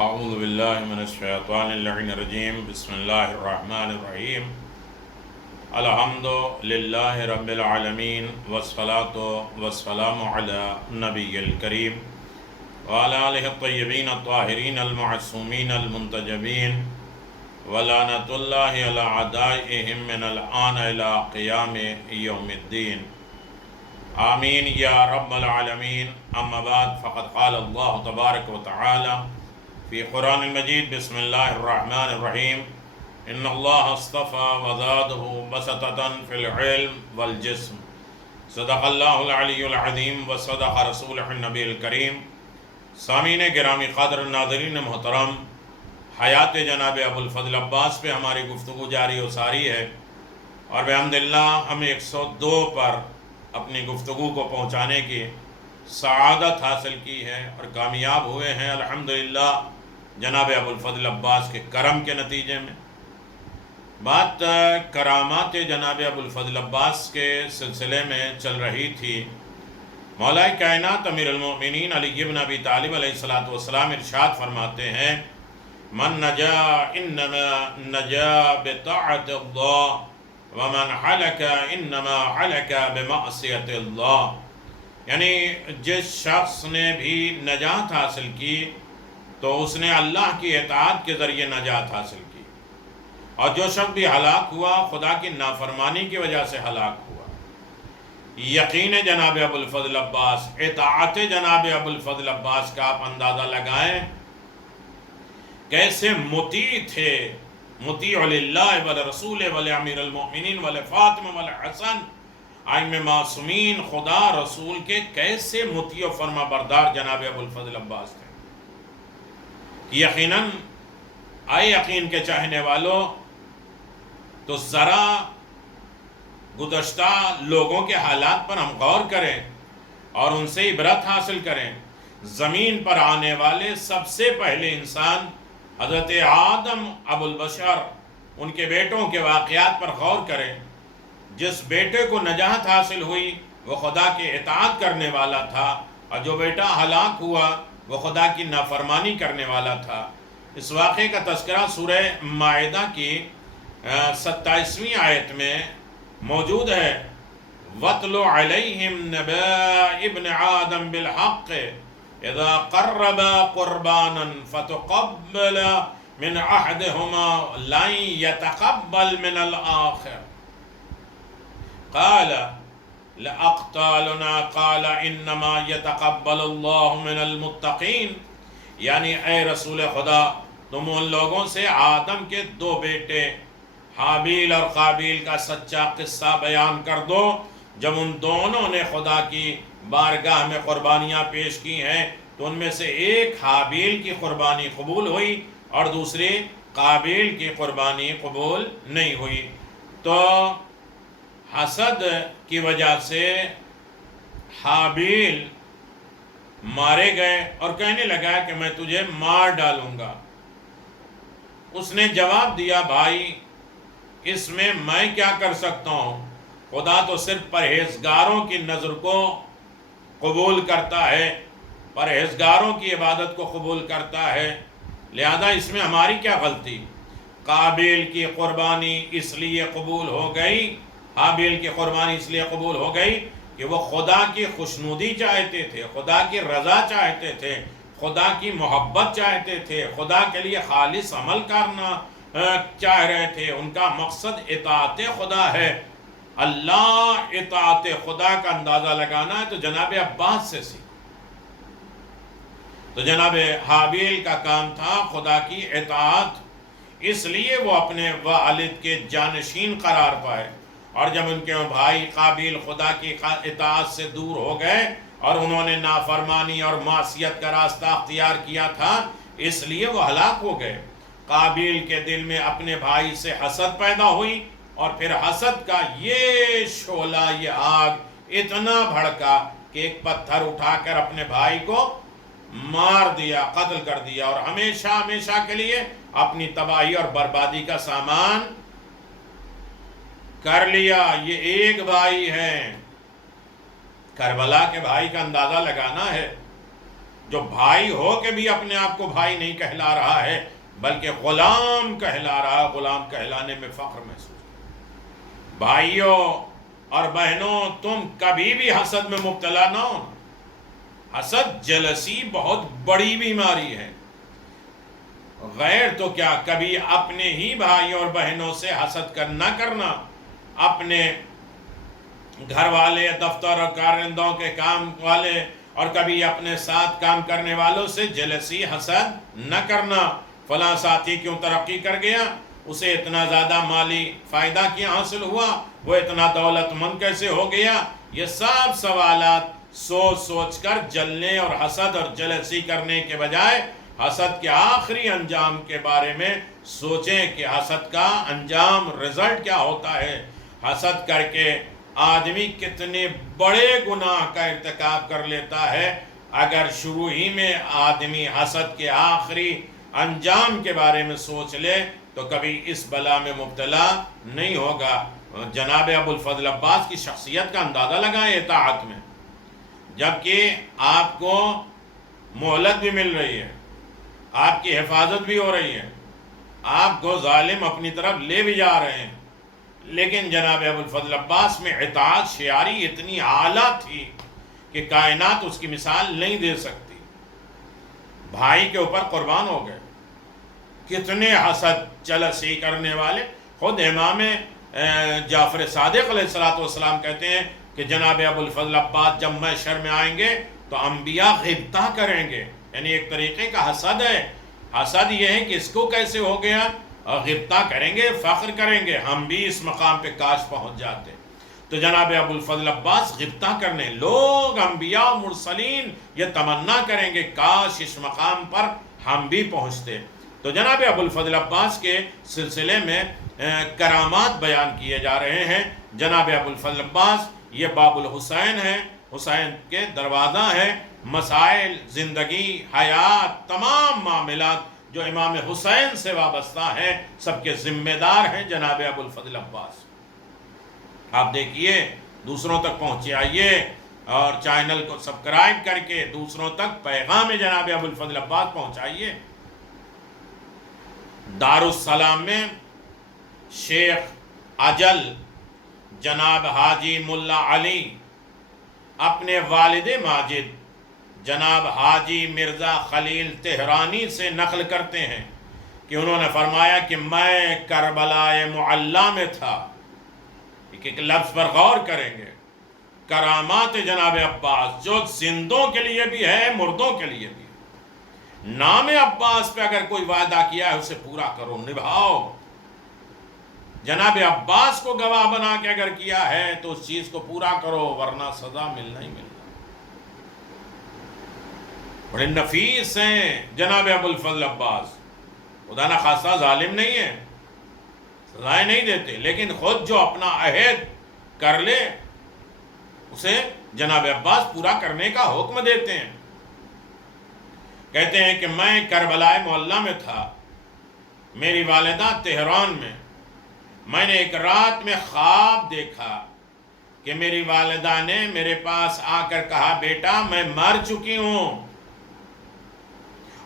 اعوذ باللہ من الشیطان اللعین الرجیم بسم اللہ الرحمن الرحیم الحمد للہ رب العالمین والصلاة والسلام علی نبی الکریم وعلی آلہ الطیبین الطاہرین المعصومین المنتجبین ولعنۃ اللہ علی اعدائہم من الآن الی قیام یوم الدین آمین یا رب العالمین اما بعد فقد قال اللہ تبارک و تعالی فی قرآن المجید بسم اللہ الرحمن الرحیم ان اللہ اصطفى وزادہ بسطة فی العلم والجسم صدق اللہ العلی العظیم وصدق رسولہ النبی الکریم۔ سامعین گرامی قدر، ناظرین محترم، حیات جناب ابوالفضل عباس پہ ہماری گفتگو جاری و ساری ہے اور بحمداللہ ہم 102 پر اپنی گفتگو کو پہنچانے کی سعادت حاصل کی ہے اور کامیاب ہوئے ہیں الحمدللہ جناب ابوالفضل عباس کے کرم کے نتیجے میں۔ بات کرامات جناب ابوالفضل عباس کے سلسلے میں چل رہی تھی۔ مولا کائنات امیر المؤمنین علی بن ابی طالب علیہ السلام ارشاد فرماتے ہیں من نجا انما نجا بطاعت اللہ ومن حلک انما حلک بمعصیت اللہ، یعنی جس شخص نے بھی نجات حاصل کی تو اس نے اللہ کی اطاعت کے ذریعے نجات حاصل کی، اور جو شخص بھی ہلاک ہوا خدا کی نافرمانی کی وجہ سے ہلاک ہوا۔ یقین جناب ابوالفضل عباس، اطاعت جناب ابوالفضل عباس کا آپ اندازہ لگائیں کیسے مطیع تھے، مطیع للہ ولرسول ولامیر المؤمنین ولفاطمہ ولحسن، ائمہ معصومین، خدا رسول کے کیسے مطیع و فرما بردار جناب ابوالفضل عباس تھے۔ یقیناً آئے یقین کے چاہنے والوں تو ذرا گزشتہ لوگوں کے حالات پر ہم غور کریں اور ان سے عبرت حاصل کریں۔ زمین پر آنے والے سب سے پہلے انسان حضرت آدم ابو البشر، ان کے بیٹوں کے واقعات پر غور کریں۔ جس بیٹے کو نجات حاصل ہوئی وہ خدا کے اطاعت کرنے والا تھا، اور جو بیٹا ہلاک ہوا وہ خدا کی نافرمانی کرنے والا تھا۔ اس واقعے کا تذکرہ سورہ مائدہ کی 27ویں آیت میں موجود ہے۔ وَاتْلُ عَلَيْهِمْ نَبَأَ ابْنِ آدَمَ بِالْحَقِّ إِذَا قَرَّبَا قُرْبَانًا فَتُقَبَّلَ مِنْ أَحَدِهُمَا لَنْ يَتَقَبَّلَ مِنَ الْآخِرِ قَالَ لَأَقْتَالُنَا قَالَ إِنَّمَا يَتَقَبَّلُ اللَّهُ مِنَ الْمُتَّقِينَ، یعنی اے رسول خدا تم ان لوگوں سے آدم کے 2 بیٹے حابیل اور قابیل کا سچا قصہ بیان کر دو۔ جب ان دونوں نے خدا کی بارگاہ میں قربانیاں پیش کی ہیں تو ان میں سے ایک حابیل کی قربانی قبول ہوئی اور دوسری قابیل کی قربانی قبول نہیں ہوئی۔ تو حسد کی وجہ سے حابیل مارے گئے اور کہنے لگا کہ میں تجھے مار ڈالوں گا۔ اس نے جواب دیا بھائی اس میں کیا کر سکتا ہوں، خدا تو صرف پرہیزگاروں کی نظر کو قبول کرتا ہے، پرہیزگاروں کی عبادت کو قبول کرتا ہے، لہذا اس میں ہماری کیا غلطی۔ قابیل کی قربانی اس لیے قبول ہو گئی، حابیل کی قربانی اس لیے قبول ہو گئی کہ وہ خدا کی خوشنودی چاہتے تھے، خدا کی رضا چاہتے تھے، خدا کی محبت چاہتے تھے، خدا کے لیے خالص عمل کرنا چاہ رہے تھے۔ ان کا مقصد اطاعت خدا ہے۔ اللہ اطاعت خدا کا اندازہ لگانا ہے تو جناب عباس سے سیکھو۔ تو جناب حابیل کا کام تھا خدا کی اطاعت، اس لیے وہ اپنے والد کے جانشین قرار پائے، اور جب ان کے بھائی قابیل خدا کی اطاعت سے دور ہو گئے اور انہوں نے نافرمانی اور معصیت کا راستہ اختیار کیا تھا، اس لیے وہ ہلاک ہو گئے۔ قابیل کے دل میں اپنے بھائی سے حسد پیدا ہوئی، اور پھر حسد کا یہ شعلہ، یہ آگ اتنا بھڑکا کہ ایک پتھر اٹھا کر اپنے بھائی کو مار دیا، قتل کر دیا، اور ہمیشہ ہمیشہ کے لیے اپنی تباہی اور بربادی کا سامان کر لیا۔ یہ ایک بھائی ہے، کربلا کے بھائی کا اندازہ لگانا ہے۔ جو بھائی ہو کے بھی اپنے آپ کو بھائی نہیں کہلا رہا ہے بلکہ غلام کہلا رہا ہے، غلام کہلانے میں فخر محسوس۔ بھائیوں اور بہنوں، تم کبھی بھی حسد میں مبتلا نہ ہو۔ حسد، جلسی بہت بڑی بیماری ہے۔ غیر تو کیا، کبھی اپنے ہی بھائیوں اور بہنوں سے حسد نہ کرنا، اپنے گھر والے، دفتر اور کارندوں کے کام والے اور کبھی اپنے ساتھ کام کرنے والوں سے جلسی، حسد نہ کرنا۔ فلاں ساتھی کیوں ترقی کر گیا، اسے اتنا زیادہ مالی فائدہ کیا حاصل ہوا، وہ اتنا دولت مند کیسے ہو گیا، یہ سب سوالات سوچ سوچ کر جلنے اور حسد اور جلسی کرنے کے بجائے حسد کے آخری انجام کے بارے میں سوچیں کہ حسد کا انجام، رزلٹ کیا ہوتا ہے۔ حسد کر کے آدمی کتنے بڑے گناہ کا ارتکاب کر لیتا ہے۔ اگر شروع ہی میں آدمی حسد کے آخری انجام کے بارے میں سوچ لے تو کبھی اس بلا میں مبتلا نہیں ہوگا۔ جناب ابو الفضل عباس کی شخصیت کا اندازہ لگائیں اطاعت میں، جبکہ آپ کو مہلت بھی مل رہی ہے، آپ کی حفاظت بھی ہو رہی ہے، آپ کو ظالم اپنی طرف لے بھی جا رہے ہیں، لیکن جناب ابو الفضل عباس میں اطاعت شعاری اتنی اعلیٰ تھی کہ کائنات اس کی مثال نہیں دے سکتی۔ بھائی کے اوپر قربان ہو گئے۔ کتنے حسد جلسی کرنے والے، خود امام جعفر صادق علیہ السلام کہتے ہیں کہ جناب ابو الفضل عباس جب محشر میں آئیں گے تو انبیاء غبطہ کریں گے، یعنی ایک طریقے کا حسد ہے۔ حسد یہ ہے کہ اس کو کیسے ہو گیا، اور غبطہ کریں گے، فخر کریں گے، ہم بھی اس مقام پہ کاش پہنچ جاتے۔ تو جناب ابو الفضل عباس غبطہ کرنے، لوگ انبیاء و مرسلین یہ تمنا کریں گے کاش اس مقام پر ہم بھی پہنچتے۔ تو جناب ابو الفضل عباس کے سلسلے میں کرامات بیان کیے جا رہے ہیں۔ جناب ابو الفضل عباس یہ باب الحسین ہے، حسین کے دروازہ ہے۔ مسائل زندگی، حیات، تمام معاملات جو امام حسین سے وابستہ ہیں، سب کے ذمہ دار ہیں جناب ابو الفضل عباس۔ آپ دیکھیے، دوسروں تک پہنچائیے اور چینل کو سبسکرائب کر کے دوسروں تک پیغام جناب ابو الفضل عباس پہنچائیے۔ دارالسلام میں شیخ اجل جناب حاجی ملا علی اپنے والد ماجد جناب حاجی مرزا خلیل تہرانی سے نقل کرتے ہیں کہ انہوں نے فرمایا کہ میں کربلائے معلی میں تھا۔ ایک لفظ پر غور کریں گے، کرامات جناب عباس جو زندوں کے لیے بھی ہے، مردوں کے لیے بھی ہے۔ نام عباس پہ اگر کوئی وعدہ کیا ہے اسے پورا کرو، نبھاؤ۔ جناب عباس کو گواہ بنا کے اگر کیا ہے تو اس چیز کو پورا کرو، ورنہ سزا ملنا ہی ملنا۔ بڑے نفیس ہیں جناب ابو الفضل عباس، خدا نہ خواستہ ظالم نہیں ہے، سزائیں نہیں دیتے، لیکن خود جو اپنا عہد کر لے اسے جناب عباس پورا کرنے کا حکم دیتے ہیں۔ کہتے ہیں کہ میں کربلائے معلی میں تھا، میری والدہ تہران میں نے ایک رات میں خواب دیکھا کہ میری والدہ نے میرے پاس آ کر کہا، بیٹا میں مر چکی ہوں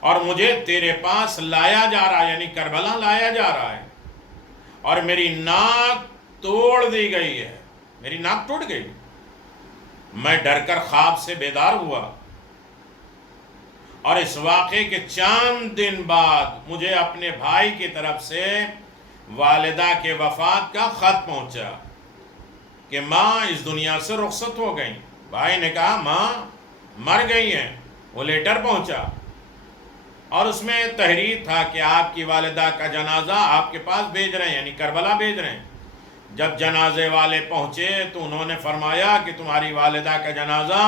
اور مجھے تیرے پاس لایا جا رہا ہے، یعنی کربلا لایا جا رہا ہے، اور میری ناک توڑ دی گئی ہے، میری ناک ٹوٹ گئی۔ میں ڈر کر خواب سے بیدار ہوا اور اس واقعے کے چند دن بعد مجھے اپنے بھائی کی طرف سے والدہ کے وفات کا خط پہنچا کہ ماں اس دنیا سے رخصت ہو گئی۔ بھائی نے کہا ماں مر گئی ہیں، وہ لیٹر پہنچا اور اس میں تحریر تھا کہ آپ کی والدہ کا جنازہ آپ کے پاس بھیج رہے ہیں، یعنی کربلا بھیج رہے ہیں۔ جب جنازے والے پہنچے تو انہوں نے فرمایا کہ تمہاری والدہ کا جنازہ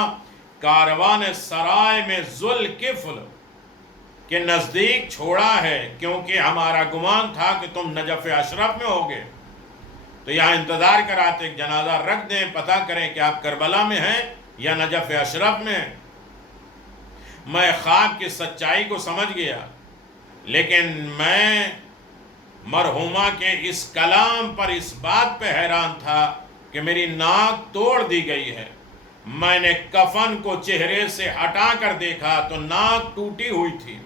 کاروان سرائے میں ذوالکفل کے نزدیک چھوڑا ہے، کیونکہ ہمارا گمان تھا کہ تم نجف اشرف میں ہوگے، تو یہاں انتظار کراتے جنازہ رکھ دیں، پتہ کریں کہ آپ کربلا میں ہیں یا نجف اشرف میں۔ میں خواب کی سچائی کو سمجھ گیا، لیکن میں مرحومہ کے اس کلام پر اس بات پہ حیران تھا کہ میری ناک توڑ دی گئی ہے، میں نے کفن کو چہرے سے ہٹا کر دیکھا تو ناک ٹوٹی ہوئی تھی۔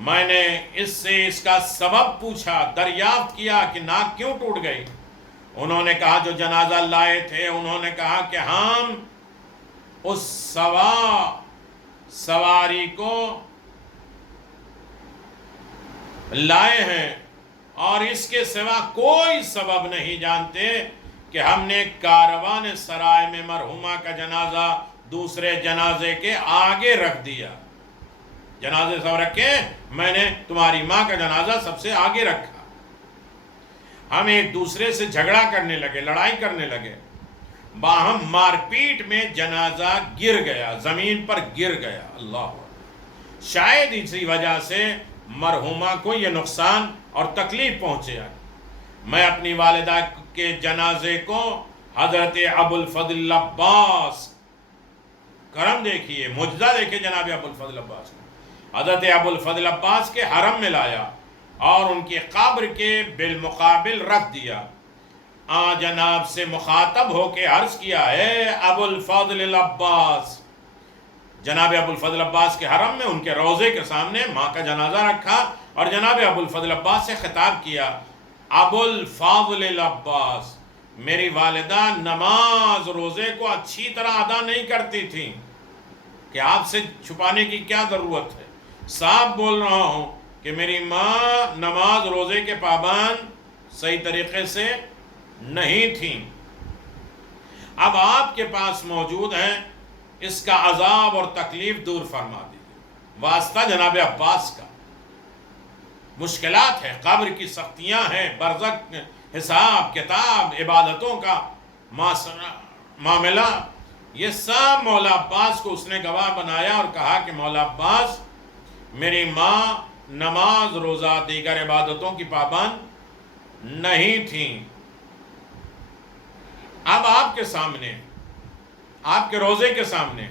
میں نے اس سے اس کا سبب پوچھا، دریافت کیا کہ ناک کیوں ٹوٹ گئی۔ انہوں نے کہا جو جنازہ لائے تھے، انہوں نے کہا کہ ہم اس سواری کو لائے ہیں اور اس کے سوا کوئی سبب نہیں جانتے کہ ہم نے کاروان سرائے میں مرحومہ کا جنازہ دوسرے جنازے کے آگے رکھ دیا۔ جنازے سب رکھے، میں نے تمہاری ماں کا جنازہ سب سے آگے رکھا۔ ہم ایک دوسرے سے جھگڑا کرنے لگے، لڑائی کرنے لگے، باہم مار پیٹ میں جنازہ گر گیا، زمین پر گر گیا۔ اللہ، شاید اسی وجہ سے مرحومہ کو یہ نقصان اور تکلیف پہنچے۔ میں اپنی والدہ کے جنازے کو حضرت ابو الفضل عباس، کرم دیکھیے، معجزہ دیکھیے جناب ابو الفضل عباس کا، حضرت ابو الفضل عباس کے حرم میں لایا اور ان کی قبر کے بالمقابل رکھ دیا۔ جناب سے مخاطب ہو کے عرض کیا، اے ابو الفضل العباس، جناب ابو الفضل عباس کے حرم میں ان کے روضے کے سامنے ماں کا جنازہ رکھا اور جناب ابو الفضل عباس سے خطاب کیا، ابو الفضل العباس، میری والدہ نماز روزے کو اچھی طرح ادا نہیں کرتی تھی کہ آپ سے چھپانے کی کیا ضرورت ہے، صاف بول رہا ہوں کہ میری ماں نماز روزے کے پابند صحیح طریقے سے نہیں تھیں، اب آپ کے پاس موجود ہیں، اس کا عذاب اور تکلیف دور فرما دیجیے۔ واسطہ جناب عباس کا، مشکلات ہے، قبر کی سختیاں ہیں، برزخ حساب کتاب، عبادتوں کا معاملہ، یہ سب مولا عباس کو اس نے گواہ بنایا اور کہا کہ مولا عباس، میری ماں نماز روزہ دیگر عبادتوں کی پابند نہیں تھیں۔ اب آپ کے سامنے، آپ کے روزے کے سامنے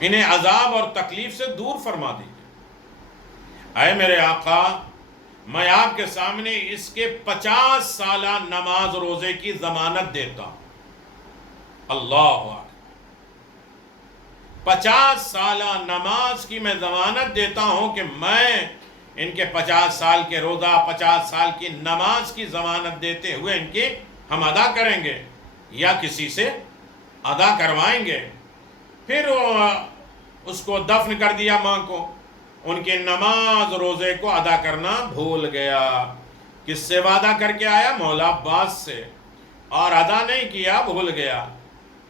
انہیں عذاب اور تکلیف سے دور فرما دیجیے۔ اے میرے آقا، میں آپ کے سامنے اس کے 50 سالہ نماز روزے کی ضمانت دیتا ہوں۔ اللہ اکبر، 50 سالہ نماز کی میں ضمانت دیتا ہوں کہ میں ان کے 50 سال کے روزہ، 50 سال کی نماز کی ضمانت دیتے ہوئے ان کی ہم ادا کریں گے یا کسی سے ادا کروائیں گے۔ پھر اس کو دفن کر دیا ماں کو، ان کے نماز روزے کو ادا کرنا بھول گیا۔ کس سے وعدہ کر کے آیا؟ مولا عباس سے، اور ادا نہیں کیا، بھول گیا۔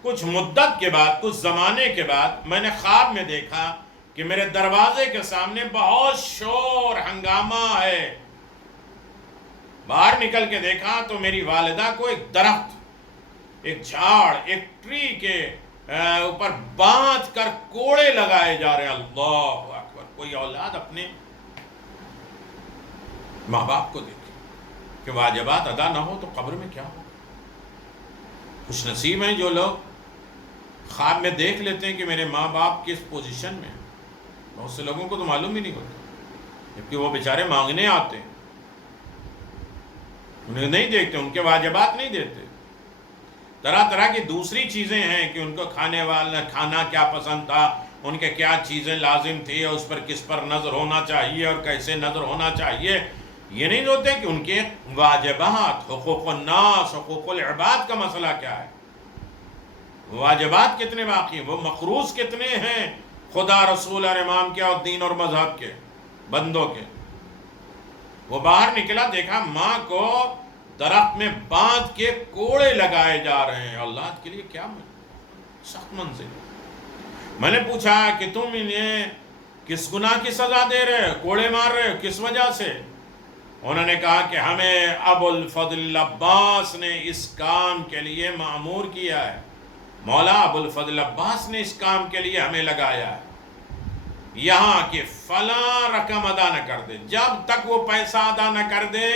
کچھ مدت کے بعد، کچھ زمانے کے بعد میں نے خواب میں دیکھا کہ میرے دروازے کے سامنے بہت شور ہنگامہ ہے۔ باہر نکل کے دیکھا تو میری والدہ کو ایک درخت، ایک جھاڑ، ایک ٹری کے اوپر باندھ کر کوڑے لگائے جا رہے ہیں۔ اللہ اکبر، کوئی اولاد اپنے ماں باپ کو دیکھے کہ واجبات ادا نہ ہو تو قبر میں کیا ہو۔ خوش نصیب ہیں جو لوگ خواب میں دیکھ لیتے ہیں کہ میرے ماں باپ کس پوزیشن میں ہیں۔ بہت سے لوگوں کو تو معلوم ہی نہیں ہوتا، جبکہ وہ بیچارے مانگنے آتے ہیں، انہیں نہیں دیکھتے، ان کے واجبات نہیں دیتے۔ طرح طرح کی دوسری چیزیں ہیں کہ ان کو کھانا کیا پسند تھا، ان کے کیا چیزیں لازم تھی، اور اس پر کس پر نظر ہونا چاہیے اور کیسے نظر ہونا چاہیے، یہ نہیں ہوتے کہ ان کے واجبات، حقوق الناس، حقوق العباد کا مسئلہ کیا ہے، واجبات کتنے باقی ہیں، وہ مقروض کتنے ہیں خدا، رسول اور امام کے اور دین اور مذہب کے بندوں کے۔ وہ باہر نکلا، دیکھا ماں کو درخت میں باندھ کے کوڑے لگائے جا رہے ہیں۔ اولاد کے لیے کیا سخت منظر۔ میں نے پوچھا کہ تم انہیں کس گناہ کی سزا دے رہے ہو، کوڑے مار رہے ہو، کس وجہ سے؟ انہوں نے کہا کہ ہمیں ابو الفضل عباس نے اس کام کے لیے مأمور کیا ہے، مولا ابو الفضل عباس نے اس کام کے لیے ہمیں لگایا ہے، یہاں کہ فلاں رقم ادا نہ کر دے، جب تک وہ پیسہ ادا نہ کر دے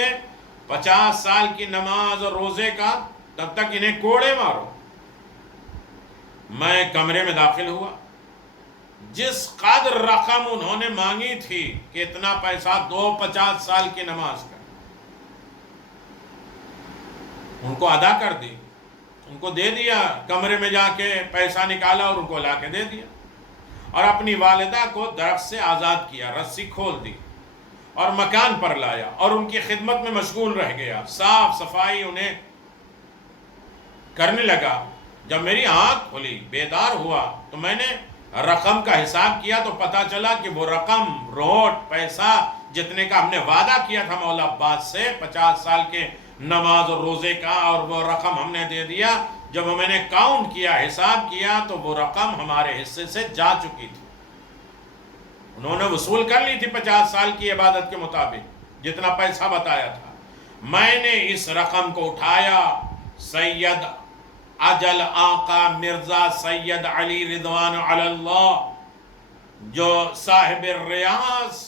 50 سال کی نماز اور روزے کا، تب تک انہیں کوڑے مارو۔ میں کمرے میں داخل ہوا، جس قدر رقم انہوں نے مانگی تھی کہ اتنا پیسہ دو 50 سال کی نماز کا، ان کو ادا کر دی۔ ان کو دے دیا، کمرے میں جا کے پیسہ نکالا اور ان کو لا کے دے دیا، اور اپنی والدہ کو درخت سے آزاد کیا، رسی کھول دی اور مکان پر لایا اور ان کی خدمت میں مشغول رہ گیا، صاف صفائی انہیں کرنے لگا۔ جب میری آنکھ کھلی، بیدار ہوا، تو میں نے رقم کا حساب کیا تو پتا چلا کہ وہ رقم، روٹ، پیسہ جتنے کا ہم نے وعدہ کیا تھا مولا عباس سے 50 سال کے نماز اور روزے کا، اور وہ رقم ہم نے دے دیا۔ جب میں نے کاؤنٹ کیا، حساب کیا، تو وہ رقم ہمارے حصے سے جا چکی تھی۔ انہوں نے وصول کر لی تھی 50 سال کی عبادت کے مطابق جتنا پیسہ بتایا تھا۔ میں نے اس رقم کو اٹھایا، سید اجل آقا مرزا سید علی رضوان علی اللہ، جو صاحب الریاض،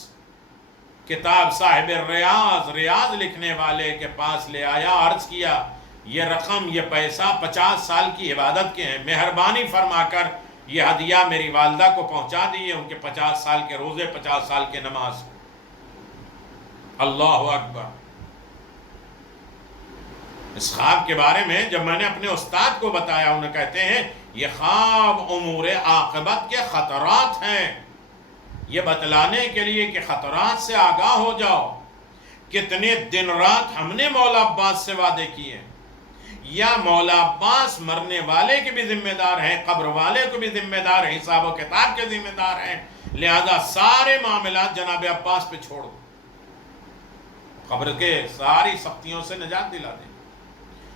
کتاب صاحب الریاض، ریاض لکھنے والے کے پاس لے آیا، عرض کیا یہ رقم، یہ پیسہ 50 سال کی عبادت کے ہیں، مہربانی فرما کر یہ ہدیہ میری والدہ کو پہنچا دیے، ان کے 50 سال کے روزے، 50 سال کے نماز۔ اللہ اکبر۔ اس خواب کے بارے میں جب میں نے اپنے استاد کو بتایا، انہیں کہتے ہیں یہ خواب امور عاقبت کے خطرات ہیں، یہ بتلانے کے لیے کہ خطرات سے آگاہ ہو جاؤ۔ کتنے دن رات ہم نے مولا عباس سے وعدے کیے، یا مولا عباس مرنے والے کے بھی ذمہ دار ہیں، قبر والے کو بھی ذمہ دار ہیں، حساب و کتاب کے ذمہ دار ہیں، لہذا سارے معاملات جناب عباس پہ چھوڑ دو، قبر کے ساری سختیوں سے نجات دلا دیں،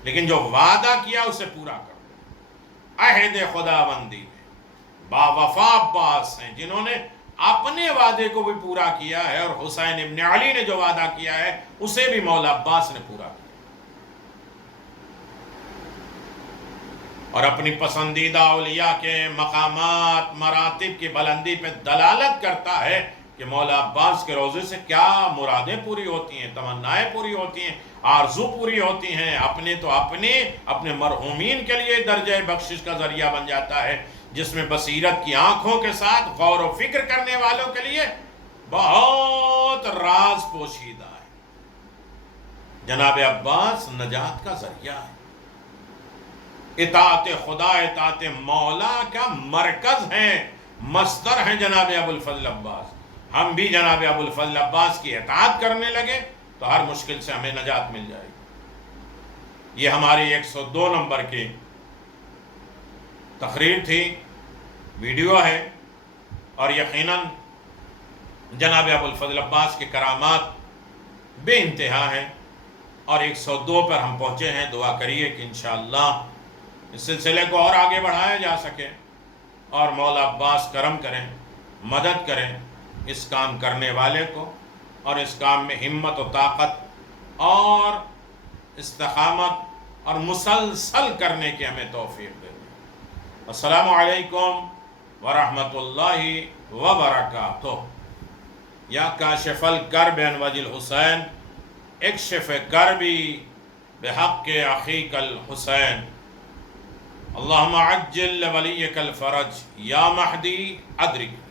لیکن جو وعدہ کیا اسے پورا کر دو۔ عہد خداوندی میں با وفا عباس ہیں، جنہوں نے اپنے وعدے کو بھی پورا کیا ہے، اور حسین ابن علی نے جو وعدہ کیا ہے اسے بھی مولا عباس نے پورا کیا، اور اپنی پسندیدہ اولیاء کے مقامات، مراتب کی بلندی پہ دلالت کرتا ہے کہ مولا عباس کے روزے سے کیا مرادیں پوری ہوتی ہیں، تمنائیں پوری ہوتی ہیں، آرزو پوری ہوتی ہیں۔ اپنے تو اپنے مرحومین کے لیے درجہ بخشش کا ذریعہ بن جاتا ہے، جس میں بصیرت کی آنکھوں کے ساتھ غور و فکر کرنے والوں کے لیے بہت راز پوشیدہ ہے۔ جناب عباس نجات کا ذریعہ ہے، اطاعت خدا، اطاعت مولا کا مرکز ہیں، مصدر ہیں جناب ابو الفضل عباس۔ ہم بھی جناب ابو الفضل عباس کی اطاعت کرنے لگے تو ہر مشکل سے ہمیں نجات مل جائے گی۔ یہ ہماری 102 نمبر کی تقریر تھی، ویڈیو ہے، اور یقیناً جناب ابو الفضل عباس کے کرامات بے انتہا ہیں، اور 102 پر ہم پہنچے ہیں۔ دعا کریے کہ انشاءاللہ اس سلسلے کو اور آگے بڑھایا جا سکے، اور مولا عباس کرم کریں، مدد کریں اس کام کرنے والے کو، اور اس کام میں ہمت و طاقت اور استقامت اور مسلسل کرنے کی ہمیں توفیق دے دیں۔ السلام علیکم ورحمۃ اللہ وبرکاتہ۔ یا کاشف الکرب عن وجہ الحسین، اکشف کربی بحق اخیک الحسین، اللہم عجل ولیک الفرج، یا مہدی ادرک۔